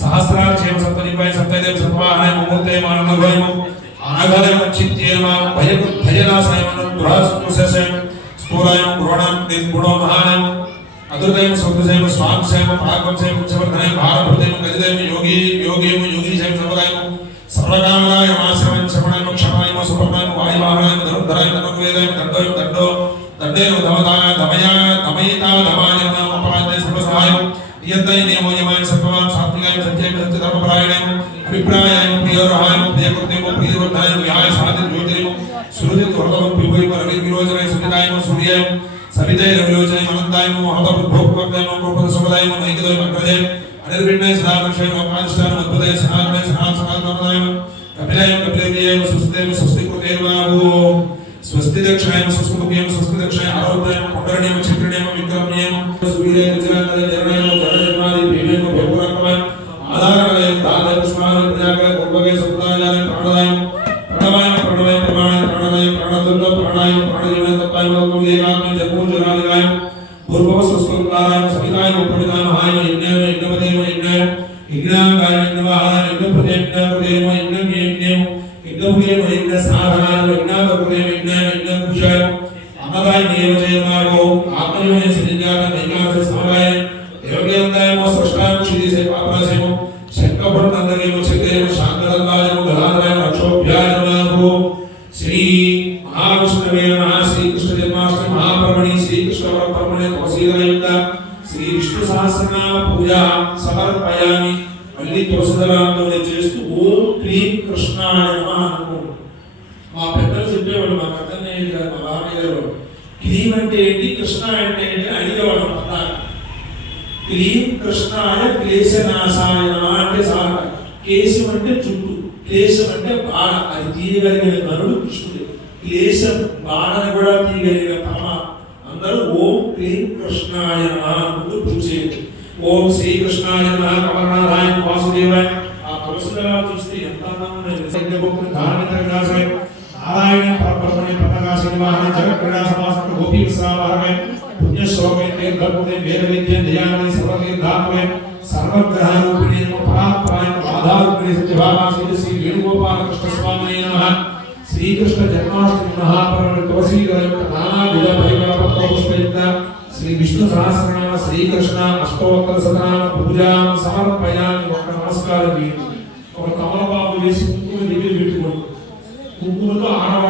सहस्राक्षेम सप्तनिपाय सप्तदेव सत्वाहाय मुहूर्ते मानवभयम आगादम चित्तेम भयनाशाय मनोद्रास्पुससेम स्तूलायम गुणाम गुणो महानम अदुर्गयम सुखसेम स्वांगसेम पाकंसेम उच्चवर्धनय भारभृतेम गजदेव योगी योगेम योगीसेम सबलायम सर्वकामनाय माश्रमं शमणयम क्षमायम सुपर्णायम वायुवाहनायम धनुर्धरायम धनुर्वेदायम दण्डोयम दण्डो दण्डेन धमदाय दमया दमयिता दमाय नमः अपराजय सर्वसहायम यद्दै नियमो यमाय सत्वान सात्विकाय सत्यय सत्यधर्मपरायणाय अभिप्रायाय प्रियोरहाय प्रियकृतेम प्रियवर्धाय व्याय साधित ज्योतिरेम सुरजित वर्तम पिबोय परमित विलोचनाय सुनिताय सूर्याय सविताय रविलोचनाय अनंताय महतभोक्ताय गोपद सबलाय नैकदय मंत्रजय अनिर्विण्णाय सदाकर्षय लोकांष्टान अद्भुताय सनातनाय सनातनाय कपिलाय कपिलेय सुस्तेम स्वस्तिकृतेम स्वस्ति दक्षाय स्वस्तिमुखेम स्वस्ति दक्षाय आरोग्याय कुंडरणीय चित्रणीय विक्रमणीय सुवीर्य गुजरात जरणाय जरणाय भीमेन भोगराय आधारकाय दानय पुष्पाय प्रजाकाय गोपगे सत्ताय प्राणाय प्रणवाय प्रणवाय प्रमाणाय प्राणाय प्राणदंड प्राणाय प्राणजीवन तपाय लोकलेगाय जपो जनालिगाय पूर्वव स्वस्कराय सविताय उपनिताय महाय यज्ञाय यज्ञपदेव यज्ञाय यज्ञांगाय यज्ञवाहाय यज्ञप्रदेव यज्ञेम यज्ञपुरेम यज्ञ साधनाय यज्ञापदेव यज्ञाय यज्ञकुशाय अमदाय नियमजयमागो आत्मयोने सृजाय नैकासे समवाय योग्यंताय मो सृष्टाय क्षितिसे पापरासेमो शंकपटनंदगेमो चितेमो शांतरंगायमो गलाधराय रक्षोभ्याय नमो श्री महाविष्णुवे नमः श्री कृष्ण जन्माष्टमी महापर्वणि श्री कृष्ण पर्वणि तुलसीदयुक्त श्री विष्णु सहस्रनाम पूजा समर्पयामि मल्ली तुलसीदलांतोనే చేస్తూ ఓం క్లీం కృష్ణాయ నమః అనుకోండి మా పెద్దలు చెప్పేవాళ్ళు మా పెద్దన్నయ్య గారు మా బాబాయ్ గారు క్లీం అంటే ఏంటి కృష్ణ అంటే ఏంటి అడిగేవాళ్ళు అన్నారు క్లీం కృష్ణాయ క్లేశనాశాయ నమః అంటే సాధన కేశం అంటే చుట్టూ క్లేశం అంటే బాణ అది తీయగలిగిన నరుడు కృష్ణుడు క్లేశం బాణను కూడా తీయగలిగిన పరమ అందరూ ఓం క్లీం కృష్ణాయ నమః అనుకుంటూ పూజ చేయండి ఓం శ్రీ కృష్ణాయ నమః కమలనాథాయ వాసుదేవాయ ఆ తులసిదళ చూస్తే ఎంత అందంగా ఉంది ధార్మికంగా नारायण परब्रह्मणे प्रकाशे वाहने जगत क्रीड़ा समासक्त गोपी विश्रामहरे पुण्य श्लोके तीर्थपुणे वेद विद्या ध्याने सर्वतीर्थात्मे सर्वग्रह रूपिणे परात्पराय आधाररूपिणे सत्यभामासी श्री वेणुगोपाल कृष्ण स्वामिने नमः श्री कृष्ण जन्माष्टमी महापर्व तुलसीदलयुक्त नानाविध परिमलपत्रपुष्पयुक्त श्री विष्णु सहस्रनाम श्री कृष्ण अष्टोत्तर शतनाम पूजां समर्पयामि ఒక నమస్కారం చేయండి ఒక తమలపాకు వేసి కుంకుమ దివ్య పెట్టుకోండి కుంకుమతో ఆడవాళ్ళు